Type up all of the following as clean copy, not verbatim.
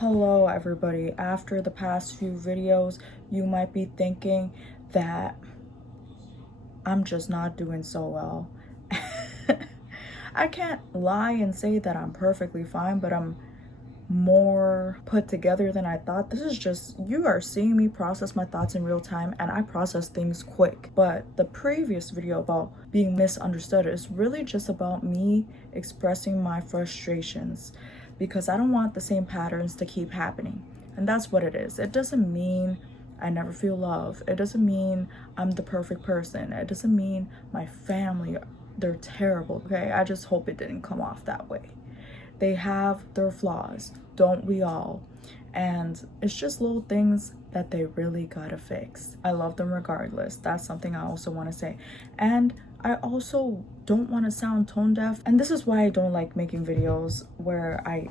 Hello everybody. After the past few videos, you might be thinking that I'm just not doing so well. I can't lie and say that I'm perfectly fine, but I'm more put together than I thought. This is just, you are seeing me process my thoughts in real time, and I process things quick. But the previous video about being misunderstood is really just about me expressing my frustrations, because I don't want the same patterns to keep happening. And that's what it is. It doesn't mean I never feel love. It doesn't mean I'm the perfect person. It doesn't mean my family, they're terrible, okay? I just hope it didn't come off that way. They have their flaws, don't we all? And it's just little things that they really gotta fix. I love them regardless. That's something I also want to say. And I also don't want to sound tone deaf. And this is why I don't like making videos where I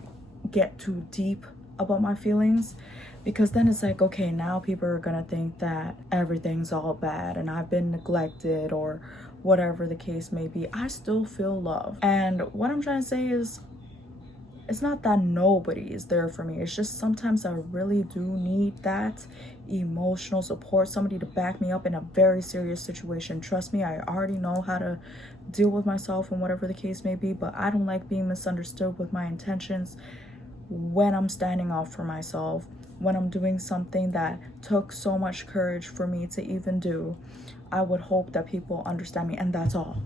get too deep about my feelings, because then it's like, okay, now people are gonna think that everything's all bad and I've been neglected or whatever the case may be. I still feel love. And what I'm trying to say is, it's not that nobody is there for me. It's just sometimes I really do need that emotional support, somebody to back me up in a very serious situation. Trust me, I already know how to deal with myself and whatever the case may be, but I don't like being misunderstood with my intentions when I'm standing up for myself, when I'm doing something that took so much courage for me to even do. I would hope that people understand me, and that's all.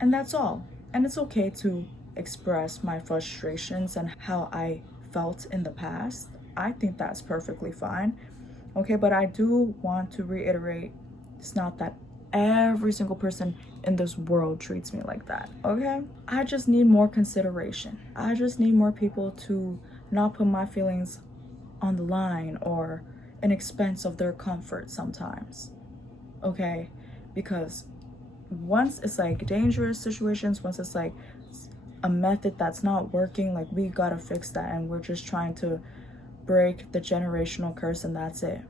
And that's all. And it's okay to express my frustrations and how I felt in the past. I think that's perfectly fine. Okay, but I do want to reiterate, it's not that every single person in this world treats me like that, okay? I just need more consideration. I just need more people to not put my feelings on the line or an expense of their comfort sometimes, okay? Because once it's like dangerous situations, once it's like a method that's not working, like we gotta fix that, and we're just trying to break the generational curse, and that's it.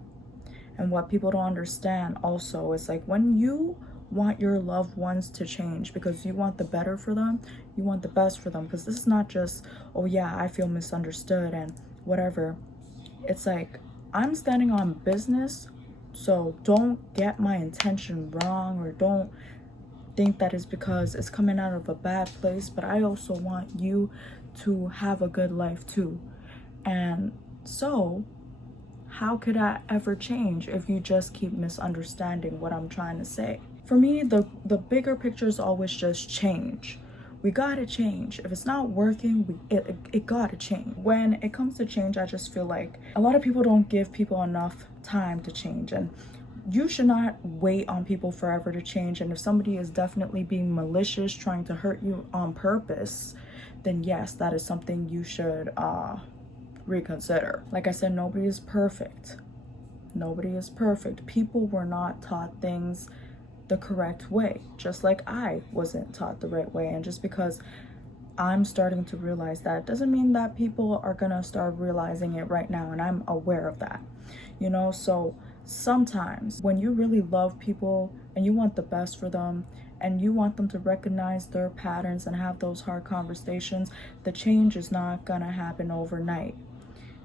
And what people don't understand also is, like, when you want your loved ones to change because you want the better for them, you want the best for them, because this is not just, oh yeah, I feel misunderstood and whatever. It's like, I'm standing on business, so don't get my intention wrong, or don't think that is because it's coming out of a bad place. But I also want you to have a good life too. And so how could I ever change if you just keep misunderstanding what I'm trying to say? For me, the bigger picture is always just change. We gotta change. If it's not working, it gotta change. When it comes to change, I just feel like a lot of people don't give people enough time to change, and you should not wait on people forever to change. And if somebody is definitely being malicious, trying to hurt you on purpose, then yes, that is something you should reconsider. Like I said, nobody is perfect. Nobody is perfect. People were not taught things the correct way, just like I wasn't taught the right way. And just because I'm starting to realize that doesn't mean that people are gonna start realizing it right now, and I'm aware of that, you know? So sometimes when you really love people and you want the best for them and you want them to recognize their patterns and have those hard conversations, the change is not gonna happen overnight.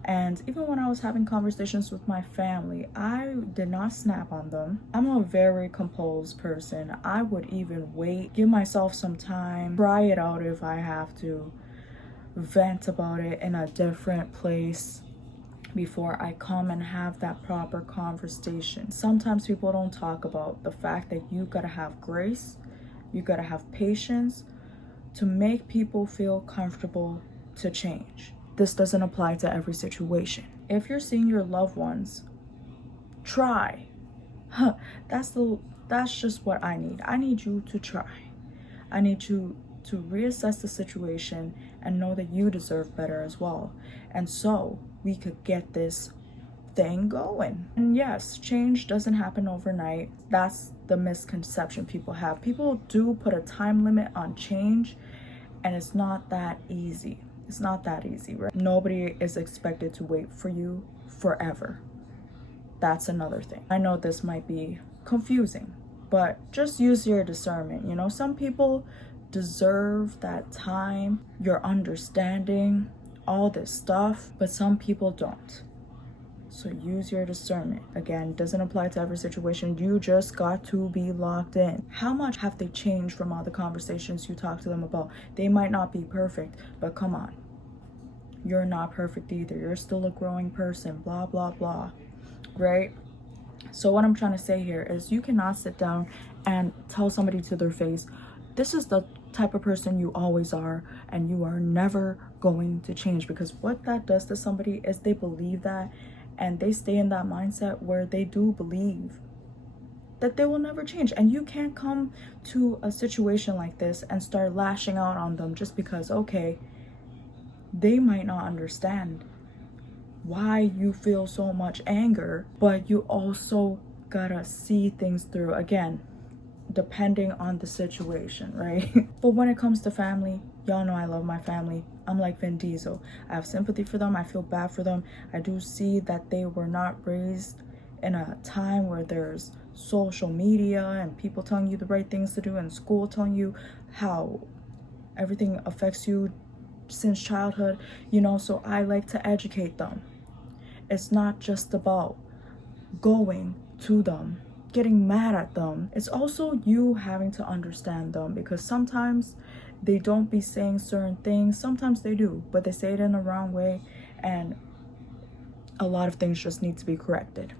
And even when I was having conversations with my family, I did not snap on them. I'm a very composed person. I would even wait, give myself some time, try it out if I have to, vent about it in a different place before I come and have that proper conversation. Sometimes people don't talk about the fact that you gotta have grace, you gotta have patience to make people feel comfortable to change. This doesn't apply to every situation. If you're seeing your loved ones, try. That's just what I need. I need you to try. I need you to reassess the situation and know that you deserve better as well. And so we could get this thing going. And yes, change doesn't happen overnight. That's the misconception people have. People do put a time limit on change, and it's not that easy. It's not that easy, right? Nobody is expected to wait for you forever. That's another thing. I know this might be confusing, but just use your discernment. You know, some people deserve that time, your understanding, all this stuff, but some people don't. So use your discernment. Again, doesn't apply to every situation. You just got to be locked in. How much have they changed from all the conversations you talk to them about? They might not be perfect, but come on. You're not perfect either. You're still a growing person, blah, blah, blah, right? So what I'm trying to say here is you cannot sit down and tell somebody to their face, this is the type of person you always are, and you are never going to change. Because what that does to somebody is they believe that, and they stay in that mindset where they do believe that they will never change. And you can't come to a situation like this and start lashing out on them just because, okay, they might not understand why you feel so much anger, but you also gotta see things through, again, depending on the situation, right? But when it comes to family, y'all know I love my family. I'm like Vin Diesel. I have sympathy for them. I feel bad for them. I do see that they were not raised in a time where there's social media and people telling you the right things to do, and school telling you how everything affects you since childhood, you know. So I like to educate them. It's not just about going to them, getting mad at them. It's also you having to understand them, because sometimes they don't be saying certain things. Sometimes they do, but they say it in the wrong way, and a lot of things just need to be corrected.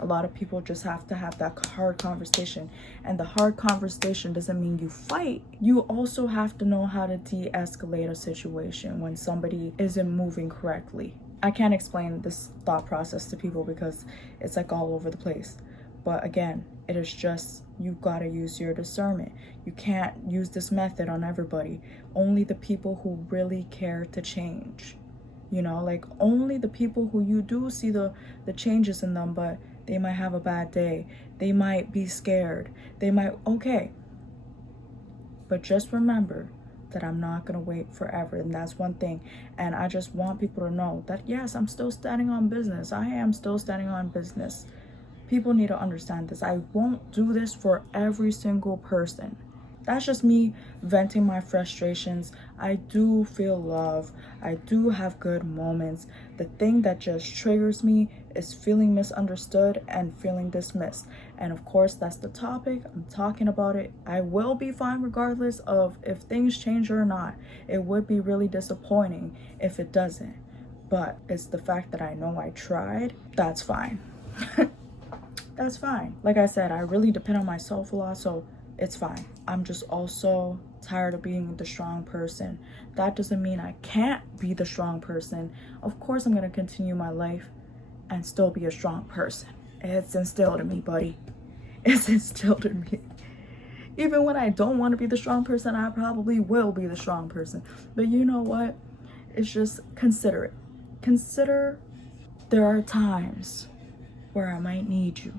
A lot of people just have to have that hard conversation, and the hard conversation doesn't mean you fight. You also have to know how to de-escalate a situation when somebody isn't moving correctly. I can't explain this thought process to people because it's like all over the place. But again, it is just, you gotta use your discernment. You can't use this method on everybody. Only the people who really care to change. You know, like only the people who you do see the changes in them, but they might have a bad day. They might be scared. They might, okay. But just remember that I'm not gonna wait forever, and that's one thing. And I just want people to know that yes, I'm still standing on business. I am still standing on business. People need to understand this. I won't do this for every single person. That's just me venting my frustrations. I do feel love. I do have good moments. The thing that just triggers me is feeling misunderstood and feeling dismissed. And of course, that's the topic. I'm talking about it. I will be fine regardless of if things change or not. It would be really disappointing if it doesn't. But it's the fact that I know I tried. That's fine. That's fine. Like I said, I really depend on myself a lot, so it's fine. I'm just also tired of being the strong person. That doesn't mean I can't be the strong person. Of course, I'm going to continue my life and still be a strong person. It's instilled in me, buddy. It's instilled in me. Even when I don't want to be the strong person, I probably will be the strong person. But you know what? It's just consider it. Consider there are times where I might need you.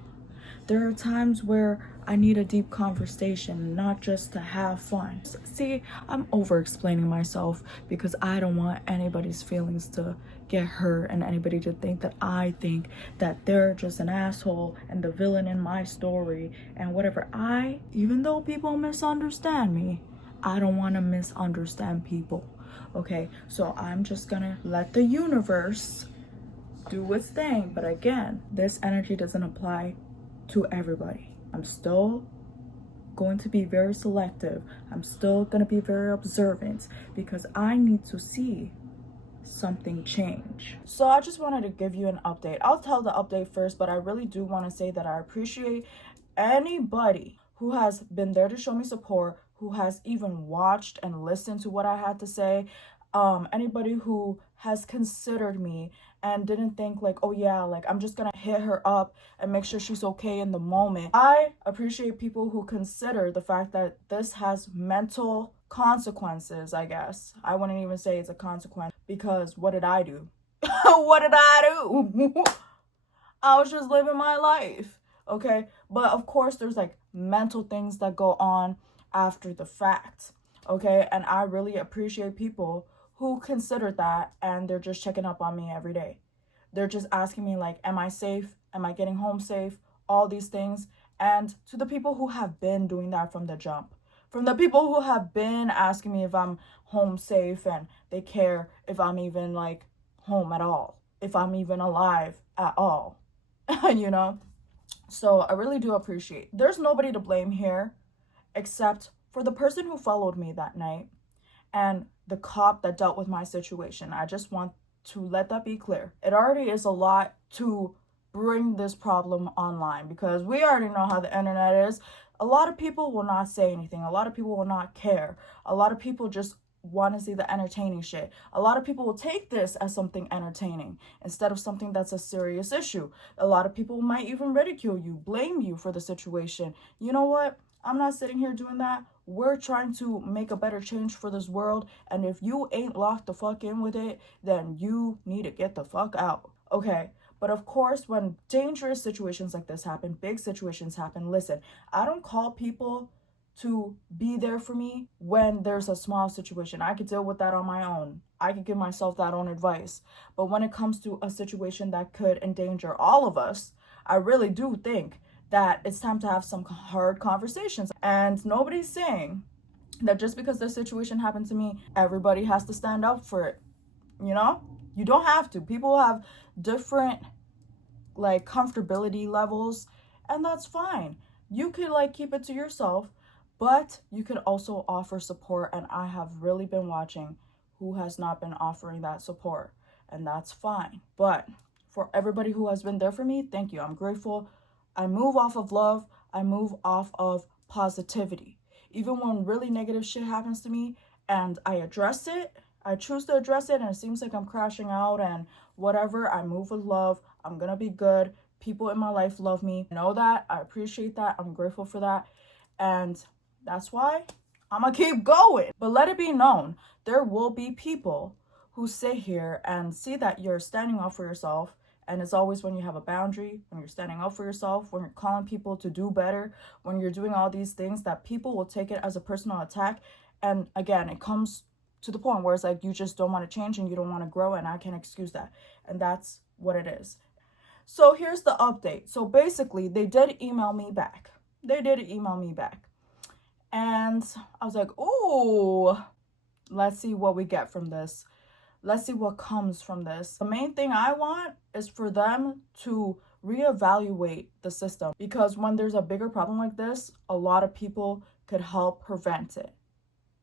There are times where I need a deep conversation, not just to have fun. See, I'm over-explaining myself because I don't want anybody's feelings to get hurt and anybody to think that I think that they're just an asshole and the villain in my story and whatever. Even though people misunderstand me, I don't want to misunderstand people. Okay, so I'm just gonna let the universe do its thing. But again, this energy doesn't apply to everybody. I'm still going to be very selective. I'm still going to be very observant because I need to see something change. So I just wanted to give you an update. I'll tell the update first, but I really do want to say that I appreciate anybody who has been there to show me support, who has even watched and listened to what I had to say. Anybody who has considered me and didn't think like, oh yeah, like I'm just gonna hit her up and make sure she's okay in the moment. I appreciate people who consider the fact that this has mental consequences, I guess. I wouldn't even say it's a consequence because what did I do? What did I do? I was just living my life, okay? But of course, there's like mental things that go on after the fact, okay? And I really appreciate people who consider that and they're just checking up on me every day. They're just asking me like, am I safe? Am I getting home safe? All these things. And to the people who have been doing that from the jump, From the people who have been asking me if I'm home safe and they care if I'm even like home at all, if I'm even alive at all, you know? So I really do appreciate. There's nobody to blame here except for the person who followed me that night and the cop that dealt with my situation. I just want to let that be clear. It already is a lot to bring this problem online because we already know how the internet is. A lot of people will not say anything. A lot of people will not care. A lot of people just want to see the entertaining shit. A lot of people will take this as something entertaining instead of something that's a serious issue. A lot of people might even ridicule you, blame you for the situation. You know what? I'm not sitting here doing that. We're trying to make a better change for this world. And if you ain't locked the fuck in with it, then you need to get the fuck out. Okay. But of course, when dangerous situations like this happen, big situations happen, listen, I don't call people to be there for me when there's a small situation. I could deal with that on my own. I could give myself that own advice. But when it comes to a situation that could endanger all of us, I really do think that it's time to have some hard conversations. And nobody's saying that just because this situation happened to me, everybody has to stand up for it. You know? You don't have to. People have different like comfortability levels, and that's fine. You could like keep it to yourself, but you could also offer support, and I have really been watching who has not been offering that support, and that's fine. But for everybody who has been there for me, thank you. I'm grateful. I move off of love. I move off of positivity. Even when really negative shit happens to me and I address it, I choose to address it and it seems like I'm crashing out and whatever, I move with love. I'm gonna be good. People in my life love me. I know that. I appreciate that. I'm grateful for that. And that's why I'm gonna keep going. But let it be known, there will be people who sit here and see that you're standing up for yourself. And it's always when you have a boundary, when you're standing up for yourself, when you're calling people to do better, when you're doing all these things, that people will take it as a personal attack. And again, it comes to the point where it's like you just don't want to change and you don't want to grow, and I can't excuse that. And that's what it is. So here's the update. So basically, they did email me back. And I was like, oh, let's see what we get from this. Let's see what comes from this. The main thing I want is for them to reevaluate the system, because when there's a bigger problem like this, a lot of people could help prevent it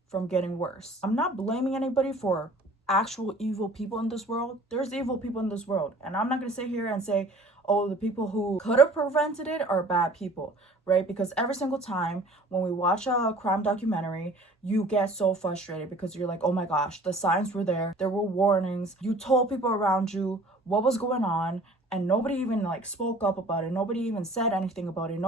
from getting worse. I'm not blaming anybody for actual evil people in this world. There's evil people in this world. And I'm not going to sit here and say, oh, the people who could have prevented it are bad people, right? Because every single time when we watch a crime documentary, you get so frustrated because you're like, oh my gosh, the signs were there. There were warnings. You told people around you what was going on, and nobody even like spoke up about it. Nobody even said anything about it.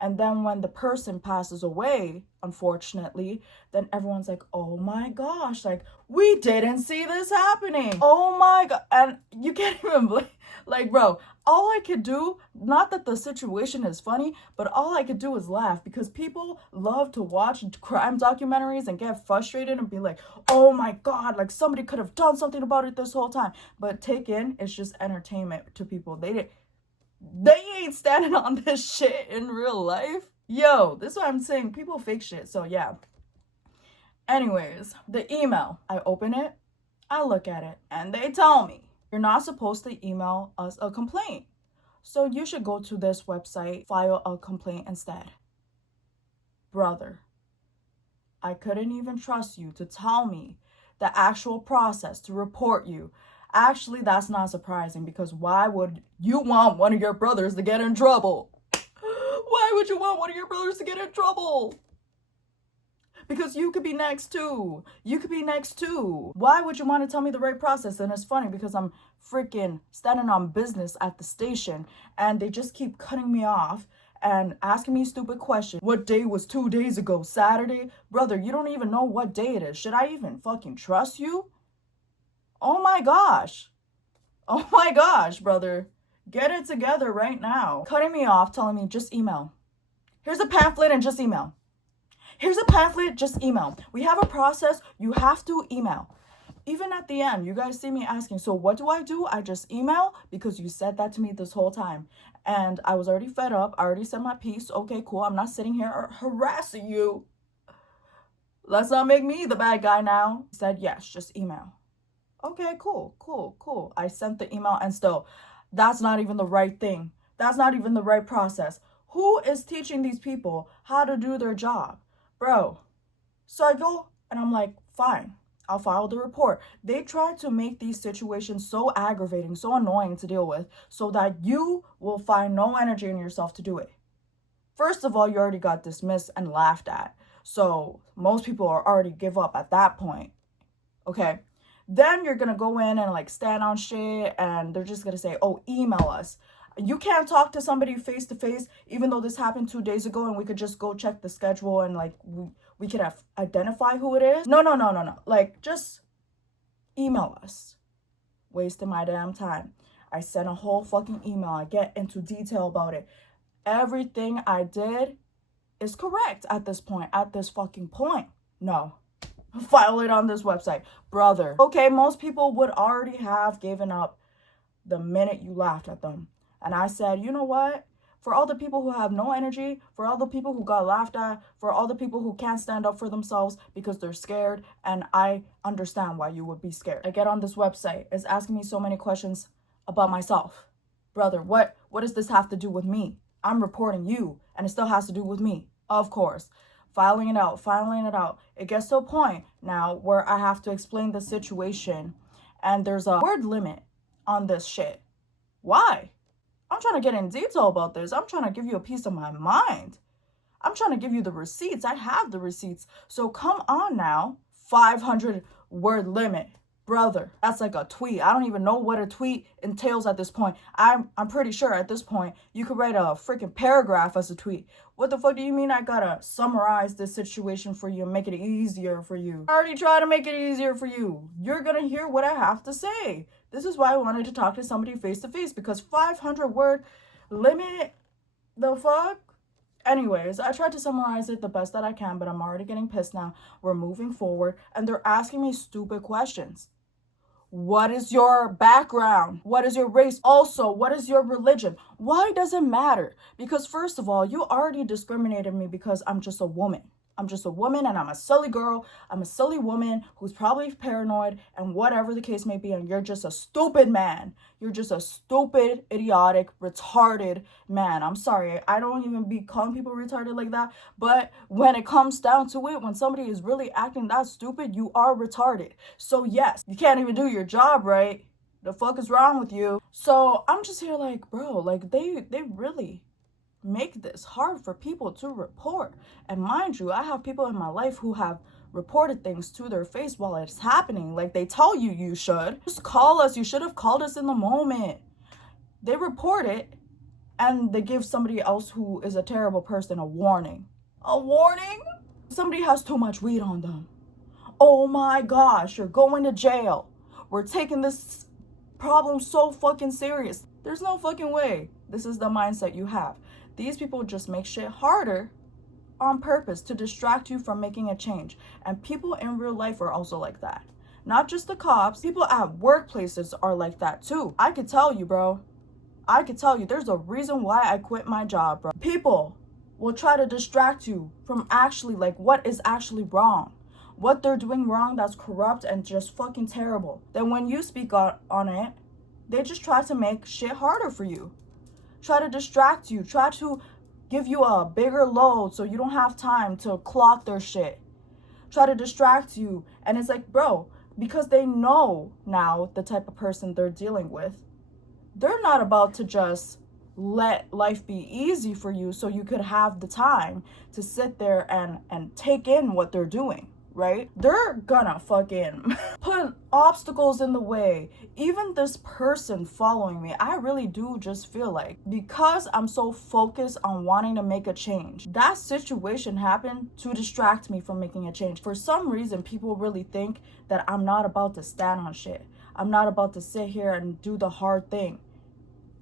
And then when the person passes away, unfortunately, then everyone's like, oh my gosh, like we didn't see this happening. Oh my God. And you can't even blame, like, bro, all I could do, not that the situation is funny, but all I could do is laugh, because people love to watch crime documentaries and get frustrated and be like, oh my God, like somebody could have done something about it this whole time. But take in, it's just entertainment to people. They ain't standing on this shit in real life. Yo, this is what I'm saying. People fake shit. So yeah. Anyways, the email, I open it, I look at it, and they tell me, you're not supposed to email us a complaint. So you should go to this website, file a complaint instead. Brother, I couldn't even trust you to tell me the actual process to report you. Actually, that's not surprising, because why would you want one of your brothers to get in trouble? Why would you want one of your brothers to get in trouble? Because you could be next too. Why would you want to tell me the right process? And it's funny because I'm freaking standing on business at the station and they just keep cutting me off and asking me stupid questions. What day was 2 days ago? Saturday? Brother, you don't even know what day it is. Should I even fucking trust you? Oh my gosh, brother. Get it together right now. Cutting me off, telling me just email. Here's a pamphlet and just email. We have a process. You have to email. Even at the end, you guys see me asking, so what do? I just email? Because you said that to me this whole time. And I was already fed up. I already said my piece. Okay, cool. I'm not sitting here harassing you. Let's not make me the bad guy now. He said, yes, just email. Okay, cool. I sent the email and still, that's not even the right thing. That's not even the right process. Who is teaching these people how to do their job? Bro. So I go and I'm like, fine, I'll file the report. They try to make these situations so aggravating, so annoying to deal with, so that you will find no energy in yourself to do it. First of all, you already got dismissed and laughed at. So most people are already give up at that point. Okay. Then you're going to go in and like stand on shit and they're just going to say, oh, email us. You can't talk to somebody face to face, even though this happened 2 days ago and we could just go check the schedule and like we could have identify who it is. No. Like just email us. Wasting my damn time. I sent a whole fucking email. I get into detail about it. Everything I did is correct at this point, at this fucking point. No. File it on this website. Brother. Okay, most people would already have given up the minute you laughed at them. And I said, you know what? For all the people who have no energy, for all the people who got laughed at, for all the people who can't stand up for themselves because they're scared, and I understand why you would be scared. I get on this website. It's asking me so many questions about myself. Brother, what does this have to do with me? I'm reporting you, and it still has to do with me. Of course. Filing it out. It gets to a point now where I have to explain the situation, and there's a word limit on this shit. Why? I'm trying to get in detail about this. I'm trying to give you a piece of my mind. I'm trying to give you the receipts. I have the receipts. So come on now. 500 word limit. Brother, that's like a tweet. I don't even know what a tweet entails at this point. I'm pretty sure at this point you could write a freaking paragraph as a tweet. What the fuck do you mean I gotta summarize this situation for you and make it easier for you? I already tried to make it easier for you. You're gonna hear what I have to say. This is why I wanted to talk to somebody face to face, because 500 word limit, the fuck? Anyways, I tried to summarize it the best that I can, but I'm already getting pissed now. We're moving forward and they're asking me stupid questions. What is your background? What is your race? Also, what is your religion? Why does it matter? Because first of all, you already discriminated me because I'm just a woman. I'm just a woman and I'm a silly girl. I'm a silly woman who's probably paranoid and whatever the case may be. And you're just a stupid man. You're just a stupid, idiotic, retarded man. I'm sorry. I don't even be calling people retarded like that. But when it comes down to it, when somebody is really acting that stupid, you are retarded. So yes, you can't even do your job right. The fuck is wrong with you? So I'm just here like, bro, like they really make this hard for people to report. And mind you, I have people in my life who have reported things to their face while it's happening. Like they tell you you should. Just call us. You should have called us in the moment. They report it and they give somebody else who is a terrible person a warning. A warning? Somebody has too much weed on them. Oh my gosh, you're going to jail. We're taking this problem so fucking serious. There's no fucking way. This is the mindset you have. These people just make shit harder on purpose to distract you from making a change. And people in real life are also like that. Not just the cops. People at workplaces are like that too. I could tell you, bro. I could tell you there's a reason why I quit my job, bro. People will try to distract you from actually like what is actually wrong. What they're doing wrong that's corrupt and just fucking terrible. Then when you speak on it, they just try to make shit harder for you. Try to distract you. Try to give you a bigger load so you don't have time to clock their shit. Try to distract you. And it's like, bro, because they know now the type of person they're dealing with, they're not about to just let life be easy for you so you could have the time to sit there and take in what they're doing. Right? They're gonna fucking put obstacles in the way. Even this person following me, I really do just feel like because I'm so focused on wanting to make a change, that situation happened to distract me from making a change. For some reason, people really think that I'm not about to stand on shit. I'm not about to sit here and do the hard thing.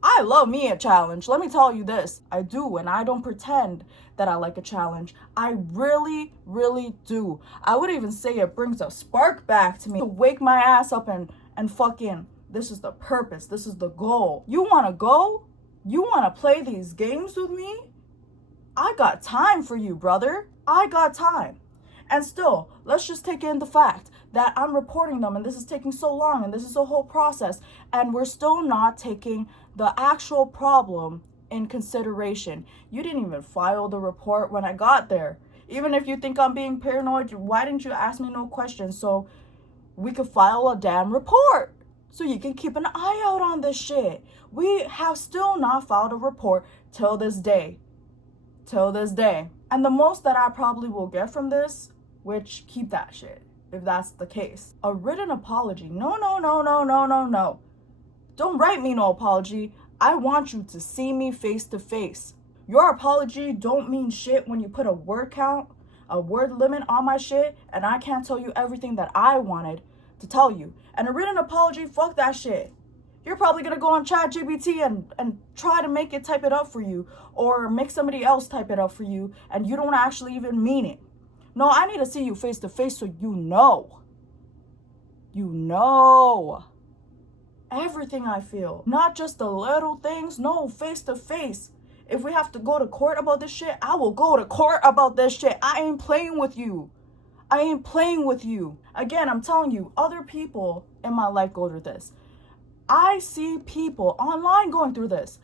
I love me a challenge. Let me tell you this. I do, and I don't pretend that I like a challenge. I really, really do. I would even say it brings a spark back to me to wake my ass up and fucking, this is the purpose. This is the goal. You want to go? You want to play these games with me? I got time for you, brother. I got time. And still, let's just take in the fact that I'm reporting them and this is taking so long and this is a whole process, and we're still not taking the actual problem in consideration. You didn't even file the report when I got there. Even if you think I'm being paranoid, why didn't you ask me no questions so we could file a damn report? So you can keep an eye out on this shit. We have still not filed a report till this day. Till this day. And the most that I probably will get from this, which keep that shit, if that's the case, a written apology. No. Don't write me no apology. I want you to see me face to face. Your apology don't mean shit when you put a word count, a word limit on my shit, and I can't tell you everything that I wanted to tell you. And a written apology, fuck that shit. You're probably gonna go on ChatGPT and try to make it type it up for you, or make somebody else type it up for you, and you don't actually even mean it. No, I need to see you face to face so you know. You know everything I feel. Not just the little things, no, face to face. If we have to go to court about this shit, I will go to court about this shit. I ain't playing with you. I ain't playing with you. Again, I'm telling you, other people in my life go through this. I see people online going through this.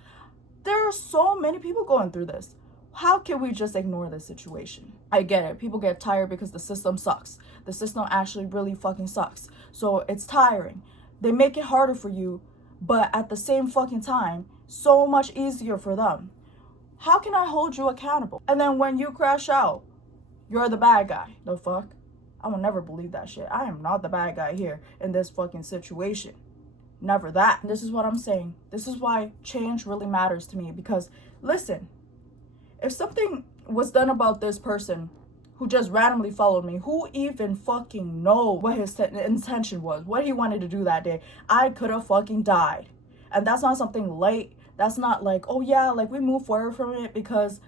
There are so many people going through this. How can we just ignore this situation? I get it. People get tired because the system sucks. The system actually really fucking sucks. So it's tiring. They make it harder for you, but at the same fucking time, so much easier for them. How can I hold you accountable? And then when you crash out, you're the bad guy. The fuck? I will never believe that shit. I am not the bad guy here in this fucking situation. Never that. This is what I'm saying. This is why change really matters to me. Because, listen, if something was done about this person who just randomly followed me, who even fucking knows what his intention was, what he wanted to do that day, I could have fucking died. And that's not something light. That's not like, oh yeah, like we move forward from it because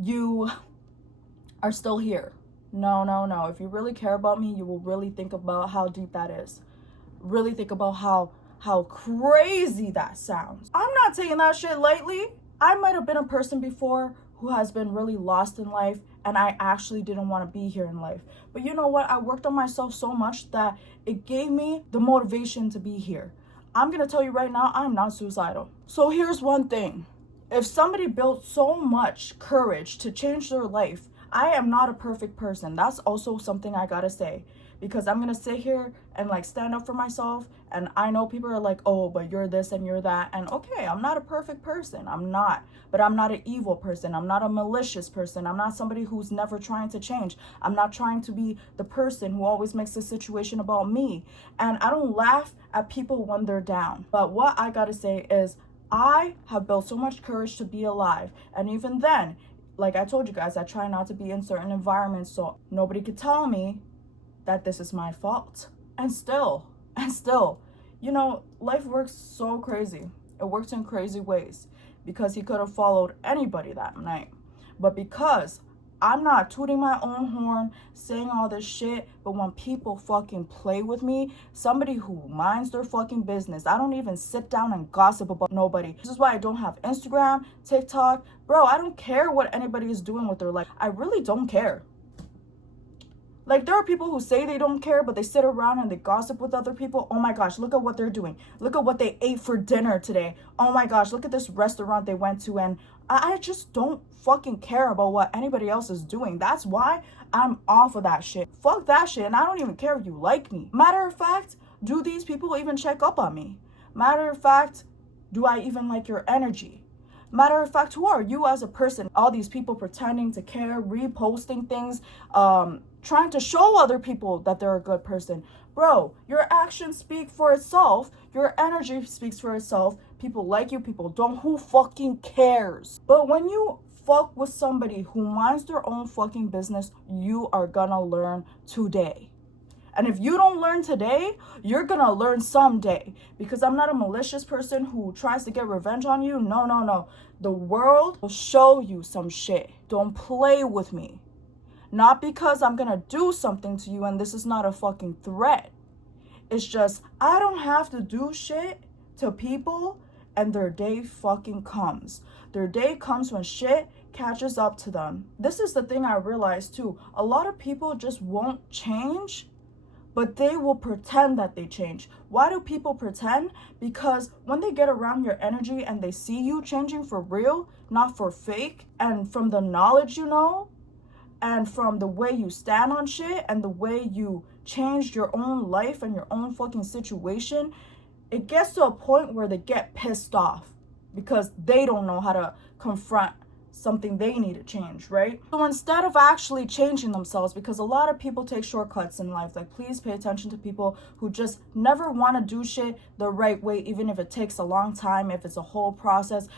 you are still here. No. If you really care about me, you will really think about how deep that is. Really think about how crazy that sounds. I'm not taking that shit lightly. I might have been a person before who has been really lost in life, and I actually didn't want to be here in life. But you know what? I worked on myself so much that it gave me the motivation to be here. I'm going to tell you right now, I'm not suicidal. So here's one thing. If somebody built so much courage to change their life, I am not a perfect person. That's also something I gotta say. Because I'm gonna sit here and like stand up for myself, and I know people are like, oh, but you're this and you're that. And okay, I'm not a perfect person. I'm not. But I'm not an evil person. I'm not a malicious person. I'm not somebody who's never trying to change. I'm not trying to be the person who always makes the situation about me. And I don't laugh at people when they're down. But what I gotta say is, I have built so much courage to be alive. And even then, like I told you guys, I try not to be in certain environments so nobody could tell me that this is my fault. And still, you know, life works so crazy. It works in crazy ways because he could have followed anybody that night. But because I'm not tooting my own horn, saying all this shit, but when people fucking play with me, somebody who minds their fucking business, I don't even sit down and gossip about nobody. This is why I don't have Instagram, TikTok. Bro, I don't care what anybody is doing with their life. I really don't care. Like, there are people who say they don't care, but they sit around and they gossip with other people. Oh my gosh, look at what they're doing. Look at what they ate for dinner today. Oh my gosh, look at this restaurant they went to. And I just don't fucking care about what anybody else is doing. That's why I'm off of that shit. Fuck that shit. And I don't even care if you like me. Matter of fact, do these people even check up on me? Matter of fact, do I even like your energy? Matter of fact, who are you as a person? All these people pretending to care, reposting things, trying to show other people that they're a good person. Bro, your actions speak for itself. Your energy speaks for itself. People like you, people don't. Who fucking cares? But when you fuck with somebody who minds their own fucking business, you are gonna learn today. And if you don't learn today, you're gonna learn someday. Because I'm not a malicious person who tries to get revenge on you. No. The world will show you some shit. Don't play with me. Not because I'm gonna do something to you and this is not a fucking threat. It's just, I don't have to do shit to people and their day fucking comes. Their day comes when shit catches up to them. This is the thing I realized too. A lot of people just won't change, but they will pretend that they change. Why do people pretend? Because when they get around your energy and they see you changing for real, not for fake, and from the knowledge you know, and from the way you stand on shit and the way you changed your own life and your own fucking situation, it gets to a point where they get pissed off because they don't know how to confront something they need to change, right? So instead of actually changing themselves, because a lot of people take shortcuts in life, like please pay attention to people who just never want to do shit the right way, even if it takes a long time, if it's a whole process,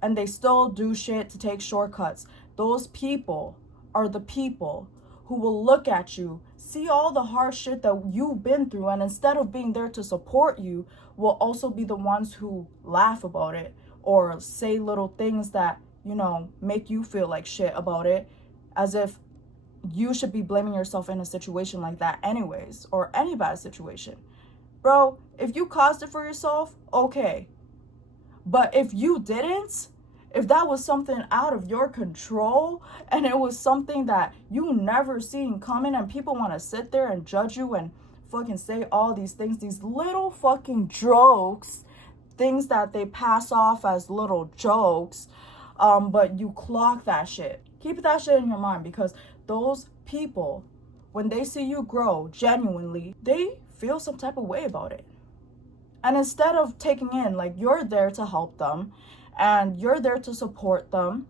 and they still do shit to take shortcuts. Those people are the people who will look at you, see all the hard shit that you've been through, and instead of being there to support you, will also be the ones who laugh about it or say little things that, you know, make you feel like shit about it, as if you should be blaming yourself in a situation like that anyways, or any bad situation. Bro, if you caused it for yourself, okay. But if you didn't, if that was something out of your control and it was something that you never seen coming, and people want to sit there and judge you and fucking say all these things, these little fucking jokes, things that they pass off as little jokes, but you clock that shit. Keep that shit in your mind, because those people, when they see you grow genuinely, they feel some type of way about it. And instead of taking in, like, you're there to help them and you're there to support them,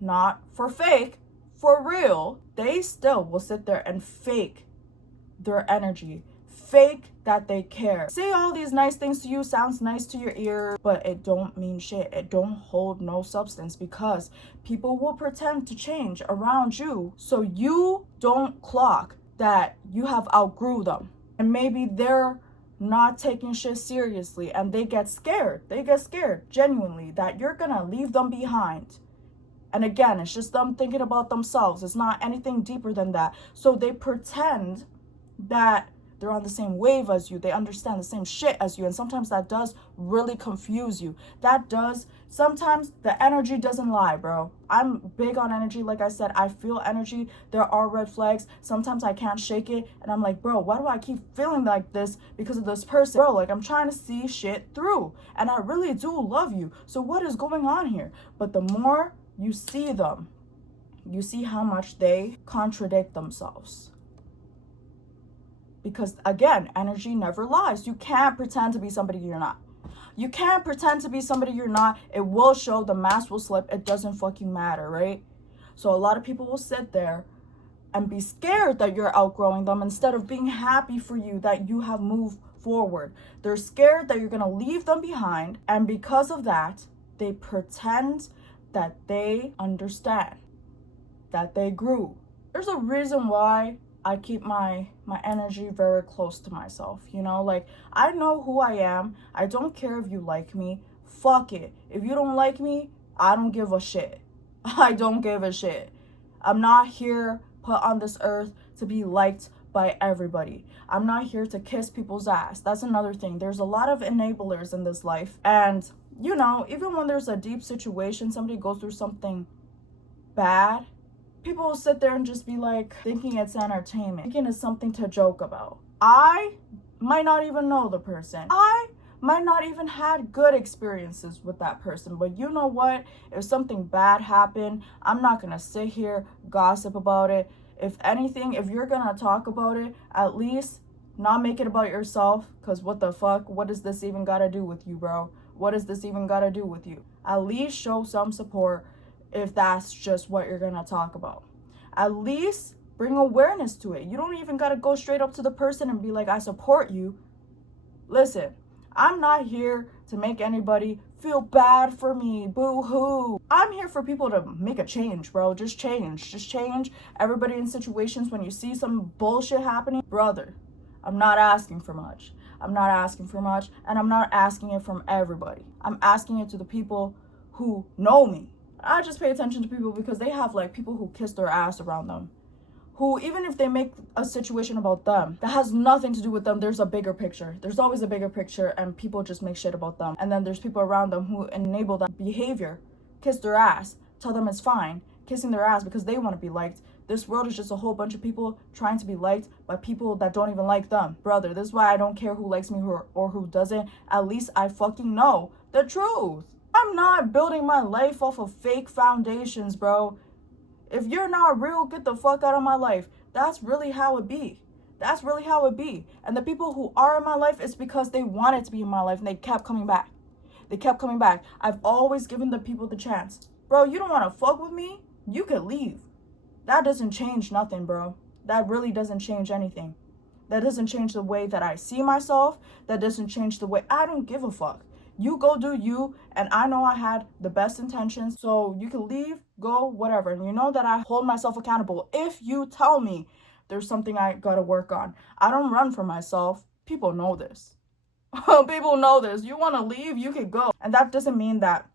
not for fake, for real, they still will sit there and fake their energy, fake that they care. Say all these nice things to you, sounds nice to your ear, but it don't mean shit. It don't hold no substance, because people will pretend to change around you so you don't clock that you have outgrew them. And maybe they're not taking shit seriously and they get scared. They get scared genuinely that you're gonna leave them behind. And again, it's just them thinking about themselves. It's not anything deeper than that. So they pretend that they're on the same wave as you. They understand the same shit as you. And sometimes that does really confuse you. That does. Sometimes the energy doesn't lie, bro. I'm big on energy. Like I said, I feel energy. There are red flags. Sometimes I can't shake it. And I'm like, bro, why do I keep feeling like this because of this person? Bro, like, I'm trying to see shit through. And I really do love you. So what is going on here? But the more you see them, you see how much they contradict themselves. Because again, energy never lies. You can't pretend to be somebody you're not. You can't pretend to be somebody you're not. It will show, the mask will slip. It doesn't fucking matter, right? So a lot of people will sit there and be scared that you're outgrowing them instead of being happy for you that you have moved forward. They're scared that you're gonna leave them behind. And because of that, they pretend that they understand, that they grew. There's a reason why I keep my energy very close to myself, you know? Like, I know who I am. I don't care if you like me. Fuck it. If you don't like me, I don't give a shit. I don't give a shit. I'm not here put on this earth to be liked by everybody. I'm not here to kiss people's ass. That's another thing. There's a lot of enablers in this life. And, you know, even when there's a deep situation, somebody goes through something bad, people will sit there and just be like, thinking it's entertainment, thinking it's something to joke about. I might not even know the person. I might not even had good experiences with that person. But you know what? If something bad happened, I'm not gonna sit here, gossip about it. If anything, if you're gonna talk about it, at least not make it about yourself. Because what the fuck? What does this even gotta do with you, bro? What does this even gotta do with you? At least show some support if that's just what you're gonna talk about. At least bring awareness to it. You don't even gotta go straight up to the person and be like, I support you. Listen, I'm not here to make anybody feel bad for me, boo-hoo. I'm here for people to make a change, bro. Just change. Everybody in situations, when you see some bullshit happening, brother, I'm not asking for much. And I'm not asking it from everybody. I'm asking it to the people who know me. I just pay attention to people because they have like people who kiss their ass around them, who, even if they make a situation about them that has nothing to do with them, there's a bigger picture. There's always a bigger picture, and people just make shit about them. And then there's people around them who enable that behavior, kiss their ass, tell them it's fine kissing their ass because they want to be liked. This world is just a whole bunch of people trying to be liked by people that don't even like them. Brother, this is why I don't care who likes me or who doesn't. At least I fucking know the truth. I'm not building my life off of fake foundations, bro. If you're not real, get the fuck out of my life. That's really how it be. That's really how it be. And the people who are in my life, it's because they wanted to be in my life and they kept coming back. They kept coming back. I've always given the people the chance. Bro, you don't want to fuck with me? You could leave. That doesn't change nothing, bro. That really doesn't change anything. That doesn't change the way that I see myself. That doesn't change the way I don't give a fuck. You go do you, and I know I had the best intentions, so you can leave, go, whatever. And you know that I hold myself accountable if you tell me there's something I gotta work on. I don't run for myself. People know this. People know this. You want to leave, you can go. And that doesn't mean that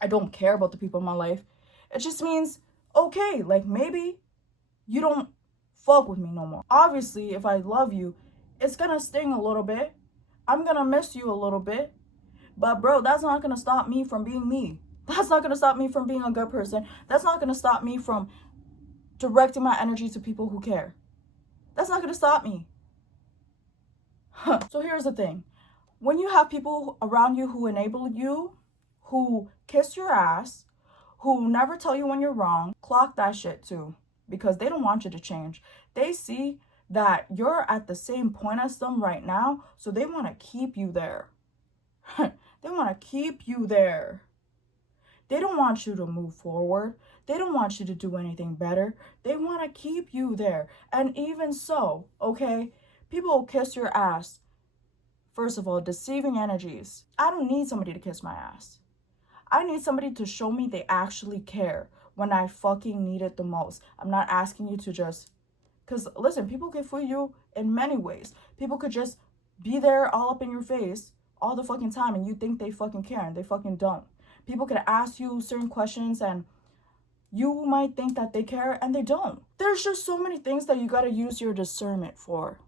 I don't care about the people in my life. It just means, okay, like maybe you don't fuck with me no more. Obviously, if I love you, it's gonna sting a little bit. I'm gonna miss you a little bit. But bro, that's not gonna stop me from being me. That's not gonna stop me from being a good person. That's not gonna stop me from directing my energy to people who care. That's not gonna stop me. So here's the thing. When you have people around you who enable you, who kiss your ass, who never tell you when you're wrong, clock that shit too. Because they don't want you to change. They see that you're at the same point as them right now, so they want to keep you there. They want to keep you there. They don't want you to move forward. They don't want you to do anything better. They want to keep you there. And even so, okay, people will kiss your ass. First of all, deceiving energies. I don't need somebody to kiss my ass. I need somebody to show me they actually care when I fucking need it the most. I'm not asking you to just... Because, listen, people can fool you in many ways. People could just be there all up in your face all the fucking time and you think they fucking care and they fucking don't. People could ask you certain questions and you might think that they care and they don't. There's just so many things that you gotta use your discernment for.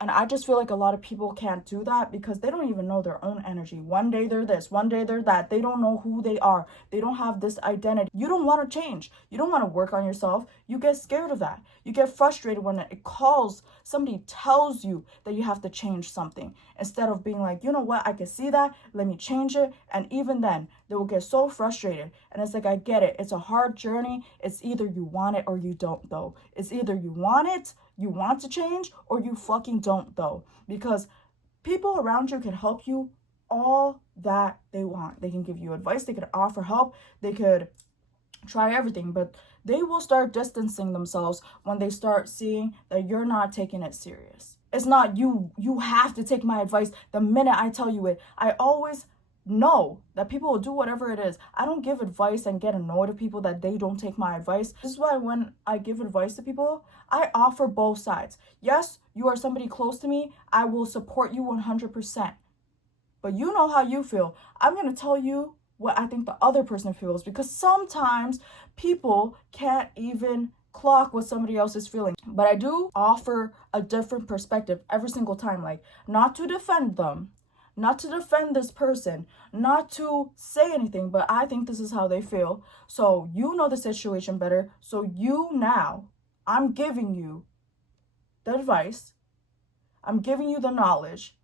And I just feel like a lot of people can't do that because they don't even know their own energy. One day they're this, one day they're that. They don't know who they are. They don't have this identity. You don't want to change. You don't want to work on yourself. You get scared of that. You get frustrated when it calls, somebody tells you that you have to change something. Instead of being like, you know what, I can see that, let me change it. And even then, they will get so frustrated. And it's like, I get it. It's a hard journey. It's either you want it or you don't, though. It's either you want it, you want to change, or you fucking don't, though. Because people around you can help you all that they want. They can give you advice, they could offer help, they could try everything, but they will start distancing themselves when they start seeing that you're not taking it serious. It's not you have to take my advice the minute I tell you it. I always know that people will do whatever it is. I don't give advice and get annoyed at people that they don't take my advice. This is why when I give advice to people, I offer both sides. Yes, you are somebody close to me. I will support you 100%. But you know how you feel. I'm going to tell you what I think the other person feels, because sometimes people can't even clock what somebody else is feeling. But I do offer a different perspective every single time, like not to defend them, not to defend this person, not to say anything, but I think this is how they feel. So you know the situation better. So you now, I'm giving you the advice, I'm giving you the knowledge,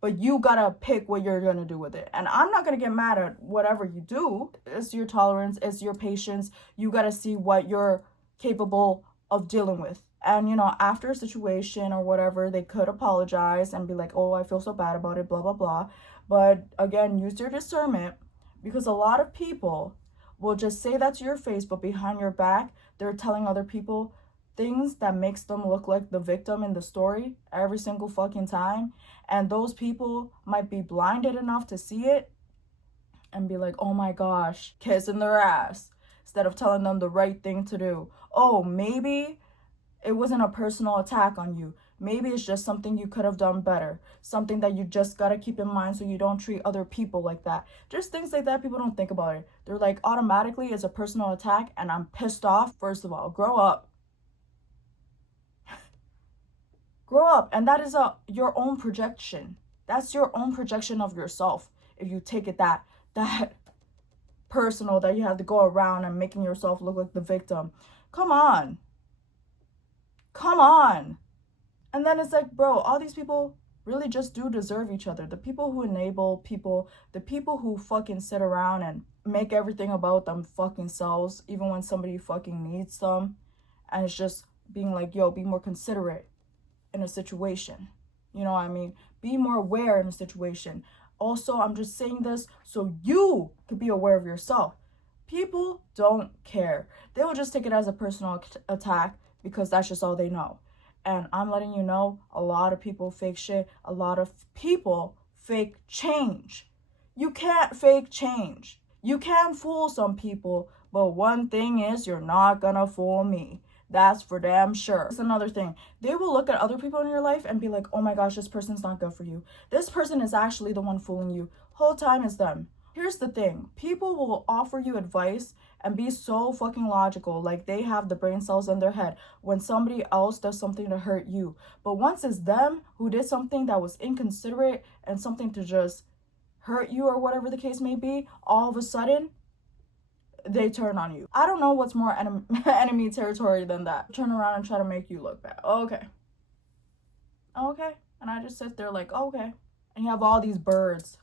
but you gotta pick what you're gonna do with it. And I'm not gonna get mad at whatever you do. It's your tolerance, it's your patience. You gotta see what you're capable of dealing with. And, you know, after a situation or whatever, they could apologize and be like, oh, I feel so bad about it, blah, blah, blah. But again, use your discernment, because a lot of people will just say that to your face, but behind your back, they're telling other people things that makes them look like the victim in the story every single fucking time. And those people might be blinded enough to see it and be like, oh my gosh, kissing their ass, instead of telling them the right thing to do. Oh, maybe it wasn't a personal attack on you. Maybe it's just something you could have done better. Something that you just gotta keep in mind so you don't treat other people like that. Just things like that, people don't think about it. They're like, automatically it's a personal attack and I'm pissed off. First of all, grow up. Grow up. And that is your own projection. That's your own projection of yourself. If you take it that personal that you have to go around and making yourself look like the victim. Come on. Come on. And then it's like, bro, all these people really just do deserve each other. The people who enable people, the people who fucking sit around and make everything about them fucking selves, even when somebody fucking needs them. And it's just being like, yo, be more considerate in a situation. You know what I mean? Be more aware in a situation. Also, I'm just saying this so you could be aware of yourself. People don't care. They will just take it as a personal attack because that's just all they know. And I'm letting you know, a lot of people fake shit. A lot of people fake change. You can't fake change. You can fool some people, but one thing is, you're not gonna fool me. That's for damn sure. It's another thing. They will look at other people in your life and be like, oh my gosh, this person's not good for you. This person is actually the one fooling you. Whole time is them. Here's the thing. People will offer you advice and be so fucking logical, like they have the brain cells in their head when somebody else does something to hurt you. But once it's them who did something that was inconsiderate and something to just hurt you or whatever the case may be, all of a sudden, they turn on you. I don't know what's more enemy territory than that. Turn around and try to make you look bad. Okay. And I just sit there like, okay. And you have all these birds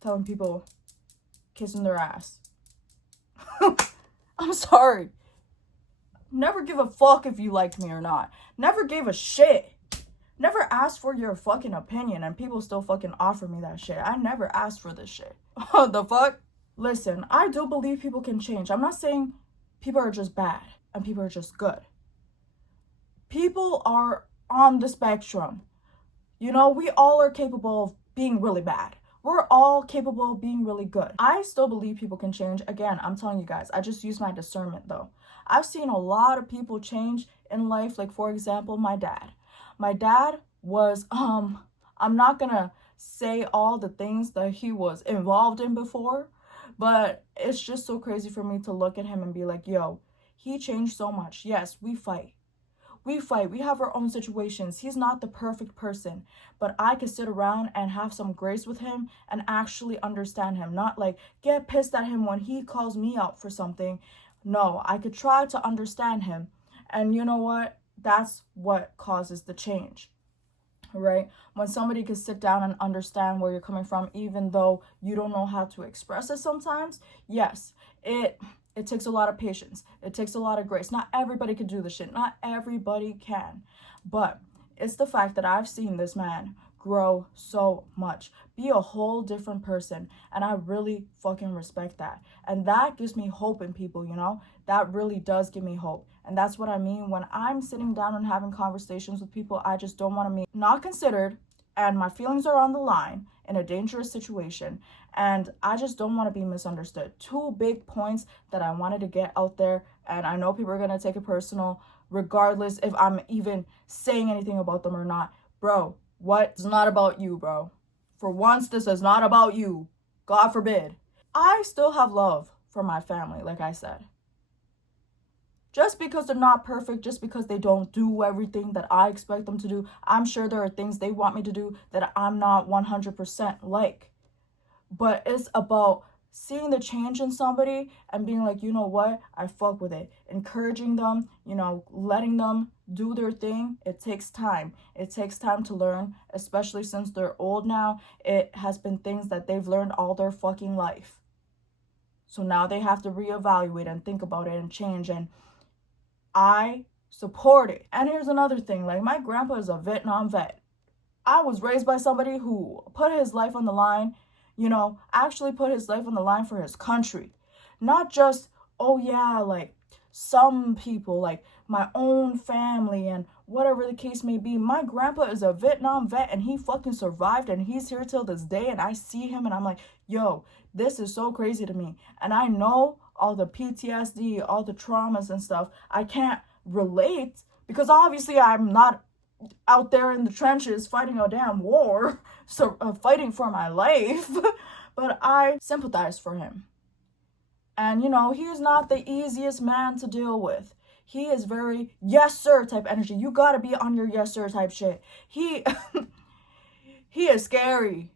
telling people, kissing their ass. I'm sorry. Never give a fuck if you liked me or not. Never gave a shit. Never asked for your fucking opinion and people still fucking offer me that shit. I never asked for this shit. The fuck? Listen, I do believe people can change. I'm not saying people are just bad and people are just good. People are on the spectrum. You know, we all are capable of being really bad. We're all capable of being really good. I still believe people can change. Again, I'm telling you guys, I just use my discernment though. I've seen a lot of people change in life. Like, for example, my dad. My dad was, I'm not gonna say all the things that he was involved in before, but it's just so crazy for me to look at him and be like, yo, he changed so much. Yes, we fight. We fight. We have our own situations. He's not the perfect person, but I could sit around and have some grace with him and actually understand him. Not like get pissed at him when he calls me out for something. No, I could try to understand him. And you know what? That's what causes the change, right? When somebody can sit down and understand where you're coming from, even though you don't know how to express it sometimes. Yes, it takes a lot of patience. It takes a lot of grace. Not everybody can do this shit. Not everybody can. But it's the fact that I've seen this man grow so much, be a whole different person. And I really fucking respect that. And that gives me hope in people, you know? That really does give me hope. And that's what I mean when I'm sitting down and having conversations with people I just don't want to meet, not considered, and my feelings are on the line in a dangerous situation, and I just don't want to be misunderstood. 2 big points that I wanted to get out there, and I know people are going to take it personal, regardless if I'm even saying anything about them or not. Bro, what? It's not about you, bro. For once, this is not about you. God forbid. I still have love for my family, like I said. Just because they're not perfect, just because they don't do everything that I expect them to do, I'm sure there are things they want me to do that I'm not 100% like. But it's about seeing the change in somebody and being like, you know what, I fuck with it. Encouraging them, you know, letting them do their thing. It takes time. It takes time to learn, especially since they're old now. It has been things that they've learned all their fucking life. So now they have to reevaluate and think about it and change, and I support it. And here's another thing, like my grandpa is a Vietnam vet. I was raised by somebody who put his life on the line, you know, actually put his life on the line for his country. Not just, oh yeah, like some people, like my own family and whatever the case may be. My grandpa is a Vietnam vet and he fucking survived and he's here till this day, and I see him and I'm like, yo, this is so crazy to me. And I know all the PTSD, all the traumas and stuff. I can't relate because obviously I'm not out there in the trenches fighting a damn war, so fighting for my life, but I sympathize for him. And you know, he's not the easiest man to deal with. He is very yes sir type energy. You gotta be on your yes sir type shit. He is scary.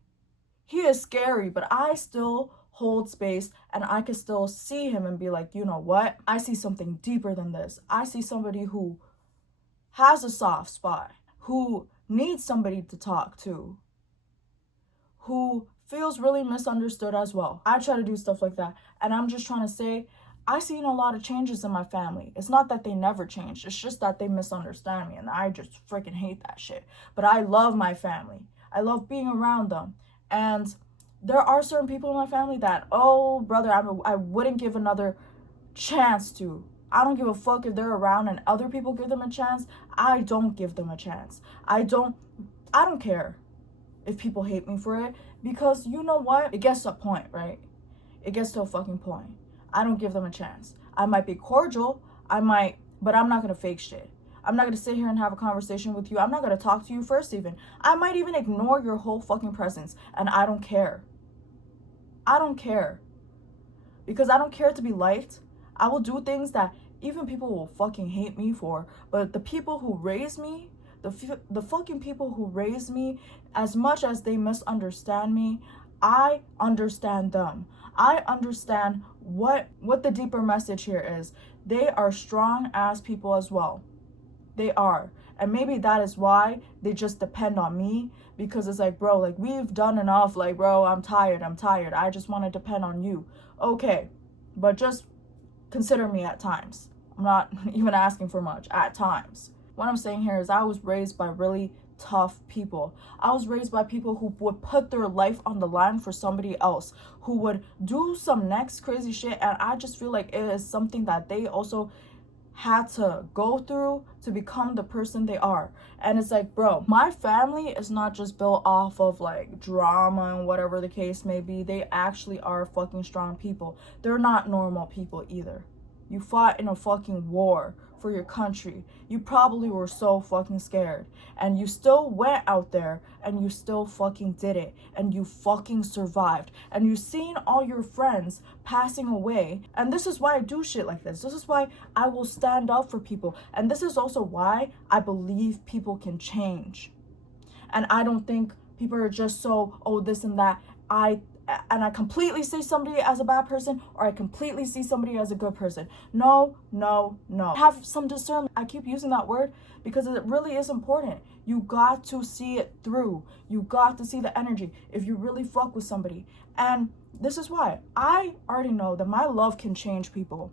He is scary, but I still hold space, and I can still see him and be like, you know what? I see something deeper than this. I see somebody who has a soft spot, who needs somebody to talk to, who feels really misunderstood as well. I try to do stuff like that. And I'm just trying to say, I've seen a lot of changes in my family. It's not that they never changed. It's just that they misunderstand me. And I just freaking hate that shit. But I love my family. I love being around them. And there are certain people in my family that, oh, brother, I wouldn't give another chance to. I don't give a fuck if they're around and other people give them a chance. I don't give them a chance. I don't care if people hate me for it, because you know what? It gets to a point, right? It gets to a fucking point. I don't give them a chance. I might be cordial, but I'm not gonna fake shit. I'm not gonna sit here and have a conversation with you. I'm not gonna talk to you first even. I might even ignore your whole fucking presence, and I don't care. I don't care. Because I don't care to be liked. I will do things that even people will fucking hate me for, but the people who raise me, the fucking people who raise me, as much as they misunderstand me, I understand them. I understand what the deeper message here is. They are strong ass people as well. They are. And maybe that is why they just depend on me, because it's like, bro, like, we've done enough. Like, bro, I'm tired. I just want to depend on you. Okay, but just consider me at times. I'm not even asking for much at times. What I'm saying here is I was raised by really tough people. I was raised by people who would put their life on the line for somebody else, who would do some next crazy shit. And I just feel like it is something that they also had to go through to become the person they are. And it's like, bro, my family is not just built off of like drama and whatever the case may be. They actually are fucking strong people. They're not normal people either. You fought in a fucking war for your country. You probably were so fucking scared, and you still went out there and you still fucking did it, and you fucking survived, and you've seen all your friends passing away. And this is why I do shit like this. This is why I will stand up for people, and this is also why I believe people can change. And I don't think people are just so, oh, this and that. I completely see somebody as a bad person, or I completely see somebody as a good person. No. Have some discernment. I keep using that word because it really is important. You got to see it through. You got to see the energy if you really fuck with somebody. And this is why I already know that my love can change people.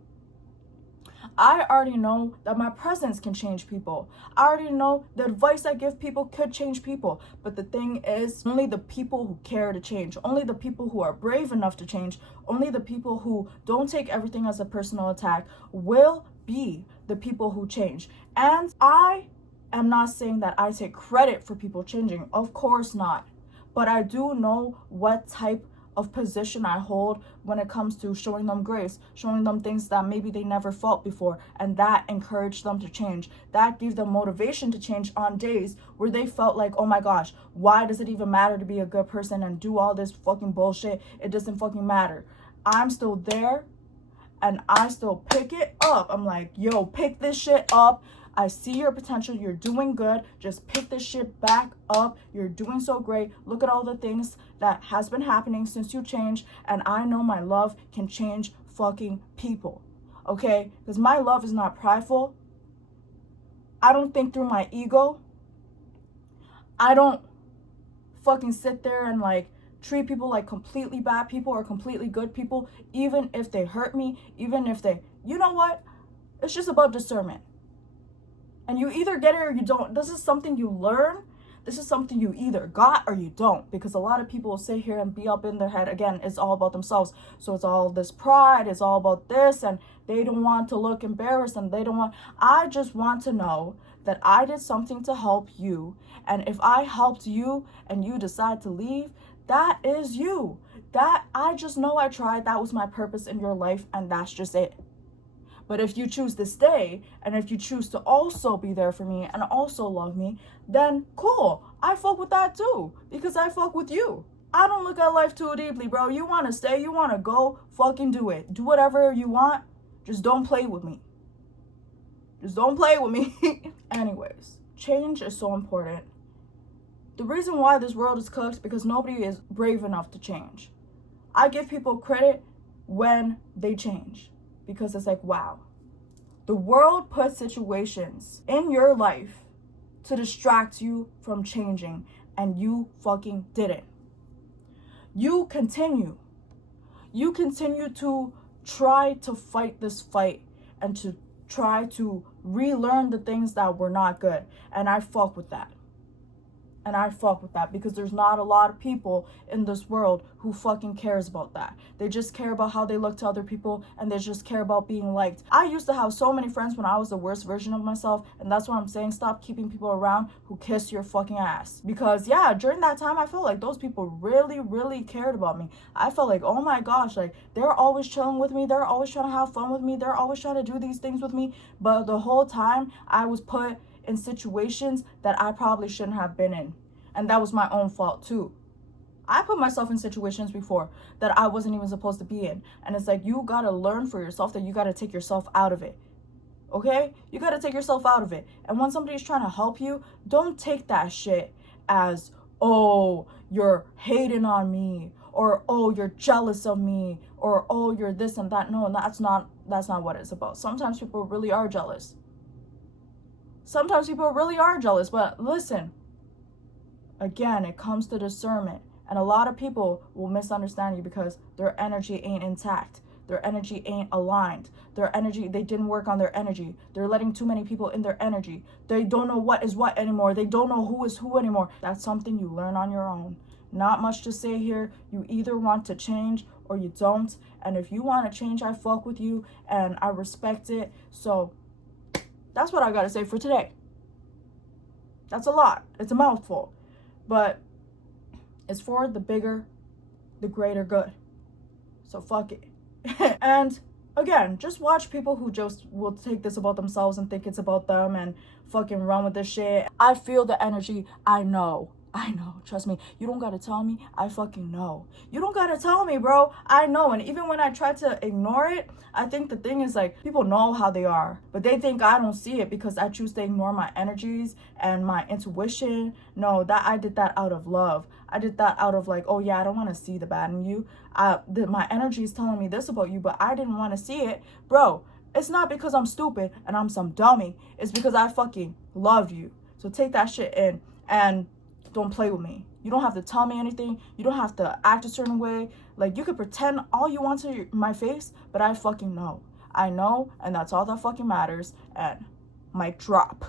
I already know that my presence can change people. I already know the advice I give people could change people. But the thing is, only the people who care to change, only the people who are brave enough to change, only the people who don't take everything as a personal attack will be the people who change. And I am not saying that I take credit for people changing. Of course not. But I do know what type of position I hold when it comes to showing them grace, showing them things that maybe they never felt before, and that encouraged them to change. That gave them motivation to change on days where they felt like, oh my gosh, why does it even matter to be a good person and do all this fucking bullshit? It doesn't fucking matter. I'm still there, and I still pick it up. I'm like, yo, pick this shit up. I see your potential. You're doing good. Just pick this shit back up. You're doing so great. Look at all the things that has been happening since you changed. And I know my love can change fucking people. Okay? Because my love is not prideful. I don't think through my ego. I don't fucking sit there and like treat people like completely bad people or completely good people, even if they hurt me, even if they, you know what? It's just about discernment. And you either get it or you don't. This is something you learn. This is something you either got or you don't. Because a lot of people will sit here and be up in their head. Again, it's all about themselves. So it's all this pride. It's all about this. And they don't want to look embarrassed. And they don't want. I just want to know that I did something to help you. And if I helped you and you decide to leave, that is you. That I just know I tried. That was my purpose in your life. And that's just it. But if you choose to stay, and if you choose to also be there for me and also love me, then cool. I fuck with that too, because I fuck with you. I don't look at life too deeply, bro. You want to stay, you want to go, fucking do it. Do whatever you want. Just don't play with me. Just don't play with me. Anyways, change is so important. The reason why this world is cooked because nobody is brave enough to change. I give people credit when they change, because it's like, wow, the world puts situations in your life to distract you from changing, and you fucking didn't. You continue to try to fight this fight and to try to relearn the things that were not good. And I fuck with that. Because there's not a lot of people in this world who fucking cares about that. They just care about how they look to other people, and they just care about being liked. I used to have so many friends when I was the worst version of myself, and that's what I'm saying. Stop keeping people around who kiss your fucking ass. Because yeah, during that time, I felt like those people really, really cared about me. I felt like, oh my gosh, like they're always chilling with me. They're always trying to have fun with me. They're always trying to do these things with me. But the whole time I was put in situations that I probably shouldn't have been in. And that was my own fault too. I put myself in situations before that I wasn't even supposed to be in. And it's like, you gotta learn for yourself that you gotta take yourself out of it. Okay? You gotta take yourself out of it. And when somebody's trying to help you, don't take that shit as, oh, you're hating on me, or oh, you're jealous of me, or oh, you're this and that. No, that's not what it's about. Sometimes people really are jealous. But listen, again, it comes to discernment. And a lot of people will misunderstand you because their energy ain't intact. Their energy ain't aligned. They didn't work on their energy. They're letting too many people in their energy. They don't know what is what anymore. They don't know who is who anymore. That's something you learn on your own. Not much to say here. You either want to change or you don't. And if you want to change, I fuck with you and I respect it. So that's what I gotta say for today. That's a lot. It's a mouthful. But it's for the bigger, the greater good. So fuck it. And again, just watch people who just will take this about themselves and think it's about them and fucking run with this shit. I feel the energy. I know. Trust me. You don't gotta tell me. I fucking know. You don't gotta tell me, bro. I know. And even when I try to ignore it, I think the thing is like, people know how they are, but they think I don't see it because I choose to ignore my energies and my intuition. No, that I did that out of love. I did that out of like, oh yeah, I don't want to see the bad in you. My energy is telling me this about you, but I didn't want to see it. Bro, it's not because I'm stupid and I'm some dummy. It's because I fucking love you. So take that shit in and don't play with me. You don't have to tell me anything. You don't have to act a certain way. Like, you could pretend all you want to my face, but I fucking know. I know, and that's all that fucking matters. And mic drop.